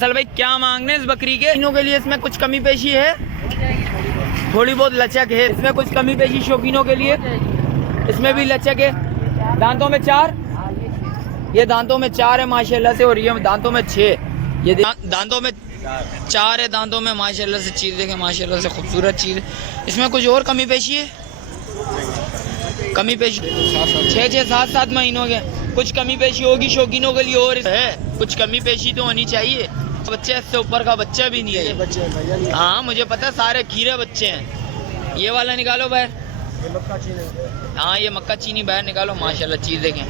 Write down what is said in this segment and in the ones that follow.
फैसल भाई क्या मांगने इस बकरी के? शौकीनों के लिए इसमें कुछ कमी पेशी है? थोड़ी बहुत लचक है इसमें, कुछ कमी पेशी शौकीनों के लिए इसमें भी लचक है। दांतों में 4, ये दांतों में 4 है माशाल्लाह से, और ये दांतों में 6। ये दांतों में 4 है, दांतों में माशाल्लाह से चीज़ देखें, माशाल्लाह से खूबसूरत चीज़ है। इसमें कुछ और कमी पेशी है? कमी पेशी 6-6, 7-7 महीनों के कुछ कमी पेशी होगी शौकीनों के लिए, और है कुछ कमी पेशी तो होनी चाहिए। बच्चे इससे ऊपर का बच्चा भी नहीं है। हाँ मुझे पता है, सारे खीरे बच्चे हैं। ये वाला निकालो बाहर। हाँ ये मक्का चीनी बाहर निकालो। माशाल्लाह चीज़ देखें,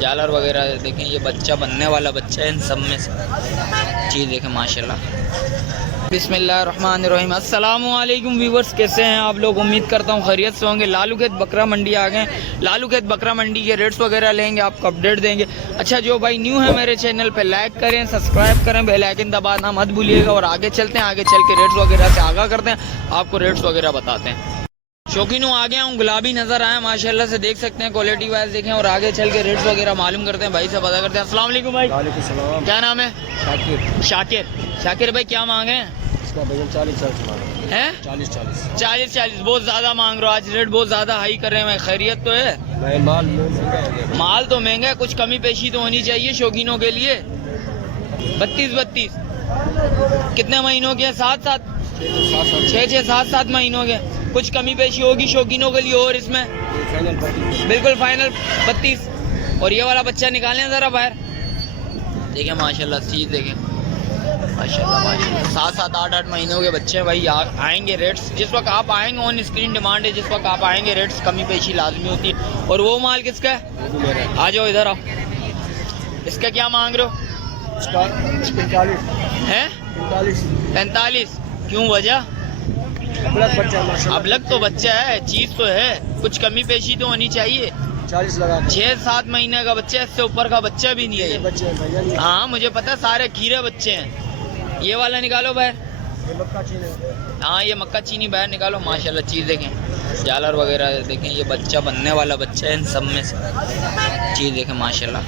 जालर वगैरह देखें, ये बच्चा बनने वाला बच्चा है इन सब में से। चीज़ देखें माशाल्लाह। बिस्मिल्लाहिर्रहमानिर्रहीम। अस्सलामु अलैकुम व्यूवर्स, कैसे हैं आप लोग? उम्मीद करता हूँ खैरियत से होंगे। लालू खेत बकरा मंडी आ गए। लालू खेत बकरा मंडी के रेट्स वगैरह लेंगे, आपको अपडेट देंगे। अच्छा जो भाई न्यू है मेरे चैनल पे, लाइक करें, सब्सक्राइब करें, बेल आइकन दबाना मत भूलिएगा। और आगे चलते हैं, आगे चल के रेट्स वगैरह से आगाह करते हैं, आपको रेट्स वगैरह बताते हैं। शौकीनों आ गया हूँ, गुलाबी नजर आया माशाल्लाह से, देख सकते हैं क्वालिटी वाइज देखें, और आगे चल के रेट्स वगैरह मालूम करते हैं, भाई से पता करते हैं। अस्सलाम वालेकुम भाई। वालेकुम सलाम। क्या नाम है? शाकिर। शाकिर भाई क्या मांगे हैं? इसका वजन 40 है? 40। बहुत ज्यादा मांग रहे हो आज, रेट बहुत ज्यादा हाई कर रहे हैं। खैरियत तो है? माल तो महंगा है, कुछ कमी पेशी तो होनी चाहिए शौकीनों के लिए। 32 कितने महीनों के? 7-7, 6-6, 7-7 महीनों के कुछ कमी पेशी होगी शौकीनों के लिए, और इसमें बिल्कुल फाइनल 32। और ये वाला बच्चा निकालें जरा बाहर, देखें माशाल्लाह चीज देखें, माशाल्लाह माशाल्लाह 7-7, 8-8 महीनों के बच्चे भाई। आएंगे रेट्स जिस वक्त आप आएंगे, ऑन स्क्रीन डिमांड है, जिस वक्त आप आएंगे रेट्स कमी पेशी लाजमी होती है। और वो माल किसका है? आ जाओ इधर आओ। इसका क्या मांग रहे हो? 45। क्यों वजह? अब लग तो बच्चा है, चीज तो है, कुछ कमी पेशी तो होनी चाहिए। 40 लगा। 6-7 महीने का बच्चा है, इससे ऊपर का बच्चा भी नहीं है। हाँ मुझे पता है, सारे खीरे बच्चे हैं। ये वाला निकालो बाहर। हाँ ये मक्का चीनी बाहर निकालो। माशाल्लाह चीज़ देखें, जालर वगैरह देखें, ये बच्चा बनने वाला बच्चा है इन सब में से। चीज़ देखें माशाल्लाह,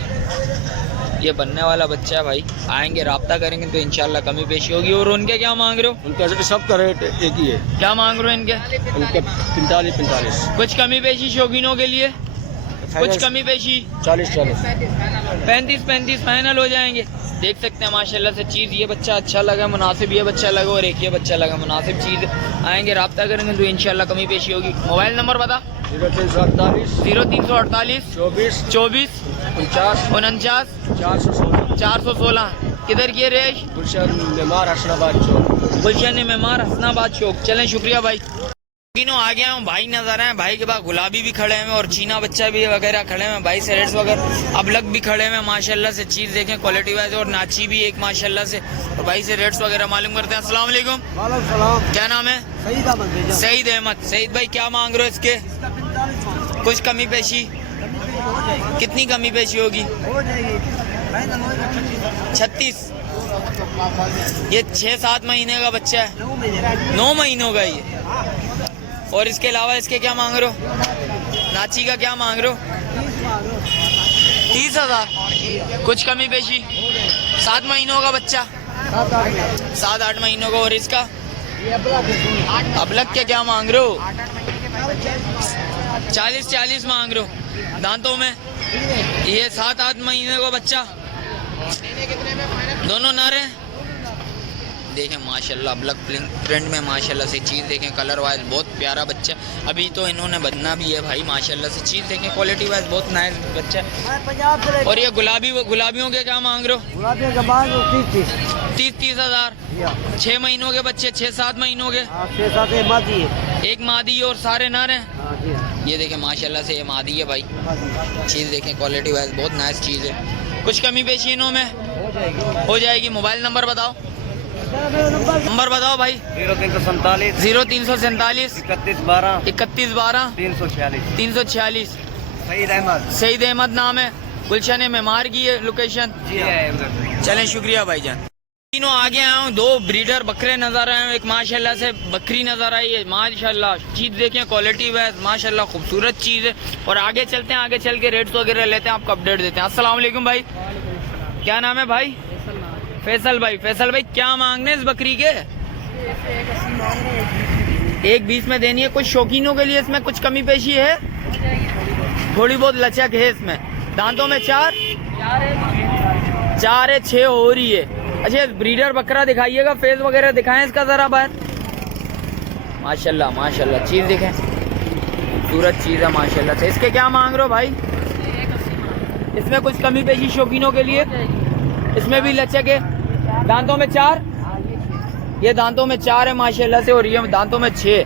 ये बनने वाला बच्चा है भाई। आएंगे राब्ता करेंगे तो इंशाल्लाह कमी पेशी होगी। और उनके क्या मांग रहे हो? उनका सबका रेट एक ही है। क्या मांग रहे हो इनके? 45। कुछ कमी पेशी शौकीनों के लिए? कुछ कमी पेशी 40। 35 फाइनल हो जाएंगे। देख सकते हैं माशाल्लाह से चीज़। ये बच्चा अच्छा लगा, मुनासिब ये बच्चा लगा, और एक ये बच्चा लगा, मुनासिब चीज़। आएंगे राब्ता करेंगे तो इंशाल्लाह कमी पेशी होगी। मोबाइल नंबर बता। 0348 24 49 416। किधर की रेश? गुलशन मेमार हसनाबाद चौक। गुलशन मेमार हसनाबाद चौक। चलें शुक्रिया भाई। तीनों आ गया हूँ, भाई नजर आए। भाई के पास गुलाबी भी खड़े हैं और चीना बच्चा भी वगैरह खड़े हैं। भाई से रेट्स वगैरह अब लग भी खड़े हैं माशाल्लाह से। चीज़ देखें क्वालिटी वाइज, और नाची भी एक माशाल्लाह से। और भाई से रेट्स वगैरह मालूम करते हैं। अस्सलाम वालेकुम। क्या नाम है? सईद अहमद। सईद भाई क्या मांग रहे हो इसके? कुछ कमी पेशी? कितनी कमी पेशी होगी? 36। ये 6-7 महीने का बच्चा है, 9 महीनों का ये। और इसके अलावा इसके क्या मांग रहे हो? नाची का क्या मांग रहे हो? 30,000। कुछ कमी पेशी? 7 महीनों का बच्चा, 7-8 महीनों का। और इसका अबलग के क्या मांग रहे हो? 40 मांग रहे हो। दांतों में ये 7-8 महीने का बच्चा, दोनों नर हैं। देखें माशाल्लाह ब्लैक प्रिंट में माशाल्लाह से चीज़ देखें, कलर वाइज बहुत प्यारा बच्चा। अभी तो इन्होंने बनना भी है भाई माशाल्लाह से। चीज़ देखें क्वालिटी वाइज बहुत नाइस बच्चा है। और ये गुलाबियों के क्या मांग रहे हो? 30,000। 6 महीनों के बच्चे, 6-7 महीनों के। 6-7 एक मादी और सारे नर हैं। ये देखें माशाल्लाह से ये मादी है भाई। चीज़ देखें क्वालिटी वाइज बहुत नाइस चीज़ है। कुछ कमी पेशी इनों में हो जाएगी। मोबाइल नंबर बताओ। नंबर बताओ भाई। 0347 31 12 346। सईद अहमद नाम है। गुलशन मेमार की है लोकेशन। चलें शुक्रिया भाईजान। तीनों आगे आया हूँ। 2 ब्रीडर बकरे नजर आए हैं, एक माशाल्लाह से बकरी नजर आई है माशाल्लाह। चीज देखें क्वालिटी वाइज माशाल्लाह खूबसूरत चीज है। और आगे चलते हैं, आगे चल के रेट्स वगैरह लेते हैं, आपको अपडेट देते हैं। अस्सलाम वालेकुम भाई। क्या नाम है भाई? फैसल भाई क्या मांगने इस बकरी के? 1.20 में देनी है। कुछ शौकीनों के लिए इसमें कुछ कमी पेशी है, थोड़ी बहुत लचक है इसमें। दांतों में 4 है, 6 हो रही है। अच्छा ब्रीडर बकरा दिखाइएगा, फेस वगैरह दिखाएं इसका जरा बाहर। माशाल्लाह चीज देखें, खूबसूरत चीज है माशाल्लाह से। इसके क्या मांग रहे हो भाई? इसमें कुछ कमी पेशी शौकीनों के लिए, इसमें भी लचक है। दांतों में 4, ये दांतों में 4 है माशाल्लाह से, और ये दांतों में 6।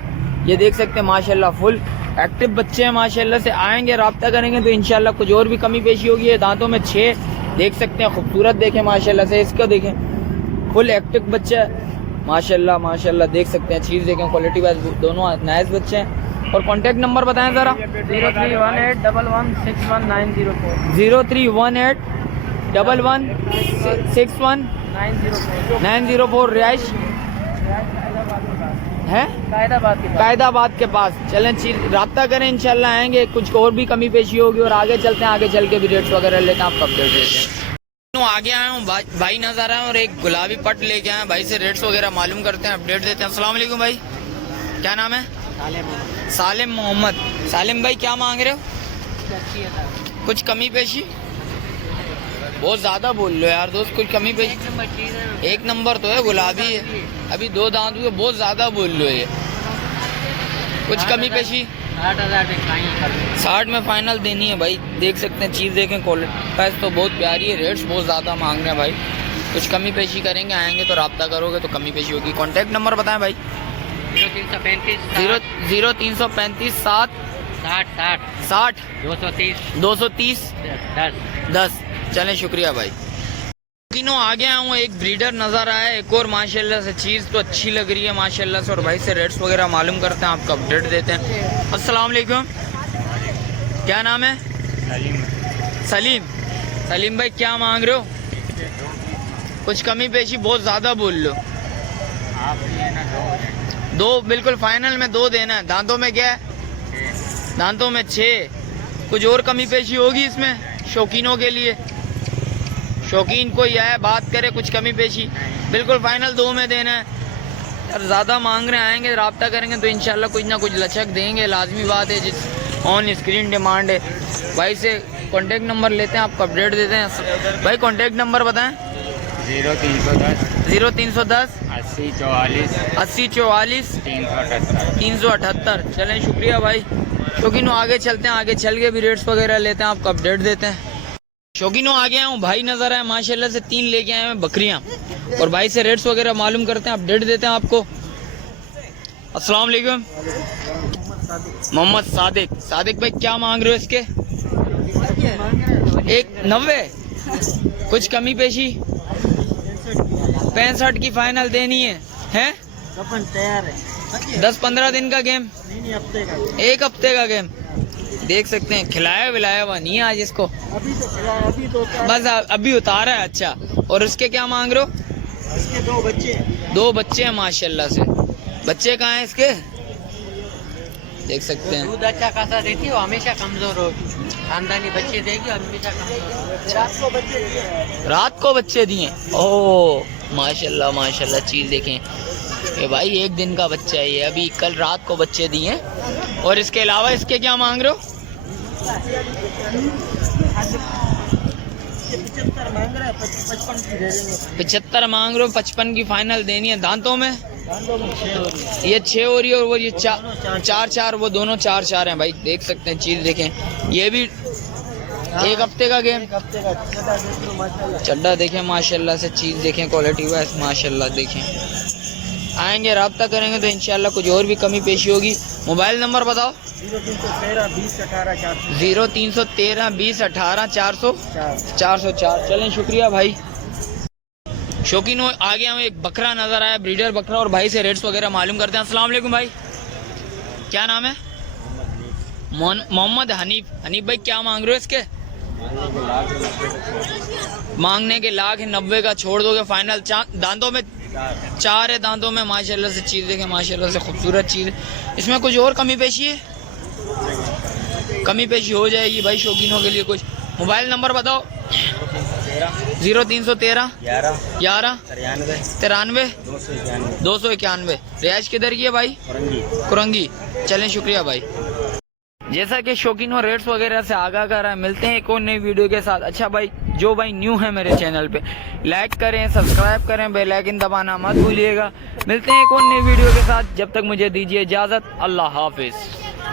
ये देख सकते हैं माशाल्लाह फुल एक्टिव बच्चे हैं माशाल्लाह से। आएंगे रब्ता करेंगे तो इंशाल्लाह कुछ और भी कमी पेशी होगी। ये दांतों में 6 देख सकते हैं, खूबसूरत देखें माशाल्लाह से। इसको देखें, फुल एक्टिव बच्चा है माशाल्लाह देख सकते हैं। चीज़ देखें, क्वालिटी वाइज दोनों नाइस बच्चे हैं। और कॉन्टैक्ट नंबर बताएं ज़रा। 0318116190 0318116190 रिहाइश है कायदाबाद के पास। चलें चीज रब्ता करें, इंशाल्लाह आएंगे। कुछ और भी कमी पेशी होगी और आगे चलते हैं, आगे चल के भी रेट्स वगैरह लेते हैं, आपको अपडेट देते हैं। आगे आया हूँ, भाई नजर आए और एक गुलाबी पट लेके आए। भाई से रेट्स वगैरह मालूम करते हैं, अपडेट देते हैं। अस्सलाम वालेकुम भाई, क्या नाम है? सालिम मोहम्मद। सालिम भाई क्या मांग रहे हो? कुछ कमी पेशी? बहुत ज्यादा बोल लो यार दोस्त, कुछ कमी पेशी। एक नंबर तो है, गुलाबी है, अभी 2 दांत हुए, बहुत ज्यादा बोल लो। ये कुछ कमी पेशी? 60 में फाइनल देनी है भाई। देख सकते हैं, चीज देखें, क्वालिटी प्राइस तो बहुत प्यारी है। रेट्स बहुत ज्यादा मांग रहे हैं भाई। कुछ कमी पेशी करेंगे, आएंगे तो रब्ता करोगे तो कमी पेशी होगी। कॉन्टैक्ट नंबर बताएं भाई। 0335 7 60 230 10। चलें शुक्रिया भाई। तीनों आगे आया हूँ, एक ब्रीडर नजर आया, एक और माशाल्लाह से चीज़ तो अच्छी लग रही है माशाल्लाह से। और भाई से रेट्स वगैरह मालूम करते हैं, आपको अपडेट देते हैं। अस्सलाम वालेकुम, क्या नाम है? सलीम भाई क्या मांग रहे हो? कुछ कमी पेशी? बहुत ज़्यादा बोल लो। 2 बिल्कुल फाइनल में 2 देना है। दांतों में क्या है? दांतों में 6। कुछ और कमी पेशी होगी इसमें शौकीनों के लिए? शौकीन कोई आए बात करे, कुछ कमी पेशी? बिल्कुल फाइनल 2 में देना है यार। ज़्यादा मांग रहे, आएंगे रब्ता करेंगे तो इंशाल्लाह कुछ ना कुछ लचक देंगे, लाजमी बात है, जिस ऑन स्क्रीन डिमांड है। भाई से कॉन्टैक्ट नंबर लेते हैं, आपको अपडेट देते हैं। भाई कॉन्टैक्ट नंबर बताएं। 0310 80 44 378। चलें शुक्रिया भाई। शौकीनों आगे चलते हैं, आगे चल के भी रेट्स वगैरह लेते हैं, आपको अपडेट देते हैं। शौकीनों आ गया हूँ, भाई नजर आए माशाल्लाह से 3 लेके आए हैं बकरियां, और भाई से रेट्स वगैरह मालूम करते हैं, अपडेट देते हैं आपको। अस्सलाम वालेकुम। मोहम्मद सादिक भाई क्या मांग रहे हो इसके? 190। कुछ कमी पेशी? 65 की फाइनल देनी है, हैं? 10-15 दिन का गेम, 1 हफ्ते का गेम। देख सकते हैं, खिलाया विलाया हुआ नहीं है आज इसको, बस अभी उतारा है। अच्छा, और इसके क्या मांग रहे हो? इसके 2 बच्चे हैं माशाल्लाह से। बच्चे कहाँ हैं इसके? देख सकते हैं, दूध अच्छा खासा देती है, हमेशा कमजोर होगी, खानदानी बच्चे देगी, हमेशा कमजोर। रात को बच्चे दिए। ओह माशाल्लाह चीज देखें, ये भाई 1 दिन का बच्चा है ये, अभी कल रात को बच्चे दिए। और इसके अलावा इसके क्या मांग रहे हो? 75 मांग रहे हो, 55 की फाइनल देनी है। दांतों में ये 6 हो रही है, और वो ये 4 वो दोनों 4 हैं भाई। देख सकते हैं, चीज देखें, ये भी 1 हफ्ते का गेम। चड्डा देखें माशाल्लाह से, चीज देखें, क्वालिटी वाइज माशाल्लाह देखें। आएंगे रब्ता करेंगे तो इंशाल्लाह कुछ और भी कमी पेशी होगी। मोबाइल नंबर बताओ। 0313 20 18 404। चलें शुक्रिया भाई। शौकीन हो आगे हमें एक बकरा नजर आया, ब्रीडर बकरा, और भाई से रेट्स वगैरह मालूम करते हैं। अस्सलाम वालेकुम भाई, क्या नाम है? मोहम्मद हनीफ भाई क्या मांग रहे हो इसके? मांगने के लाख 90 का छोड़ दोगे फाइनल? दांतों में 4 है, दांतों में माशाल्लाह से चीज देखें, माशाल्लाह से खूबसूरत चीज। इसमें कुछ और कमी पेशी है? कमी पेशी हो जाएगी भाई शौकीनों के लिए। कुछ मोबाइल नंबर बताओ। 0313 11 11 93 93 291 291। रिहाइश किधर की है भाई? औरंगी। कुरंगी। चलें, शुक्रिया भाई। जैसा कि शौकीनों रेट्स वगैरह से आगाह कर रहा है, मिलते हैं एक और नई वीडियो के साथ। अच्छा भाई, जो भाई न्यू है मेरे चैनल पे, लाइक करें, सब्सक्राइब करें, बेल आइकन दबाना मत भूलिएगा। मिलते हैं एक और नई वीडियो के साथ, जब तक मुझे दीजिए इजाज़त। अल्लाह हाफिज़।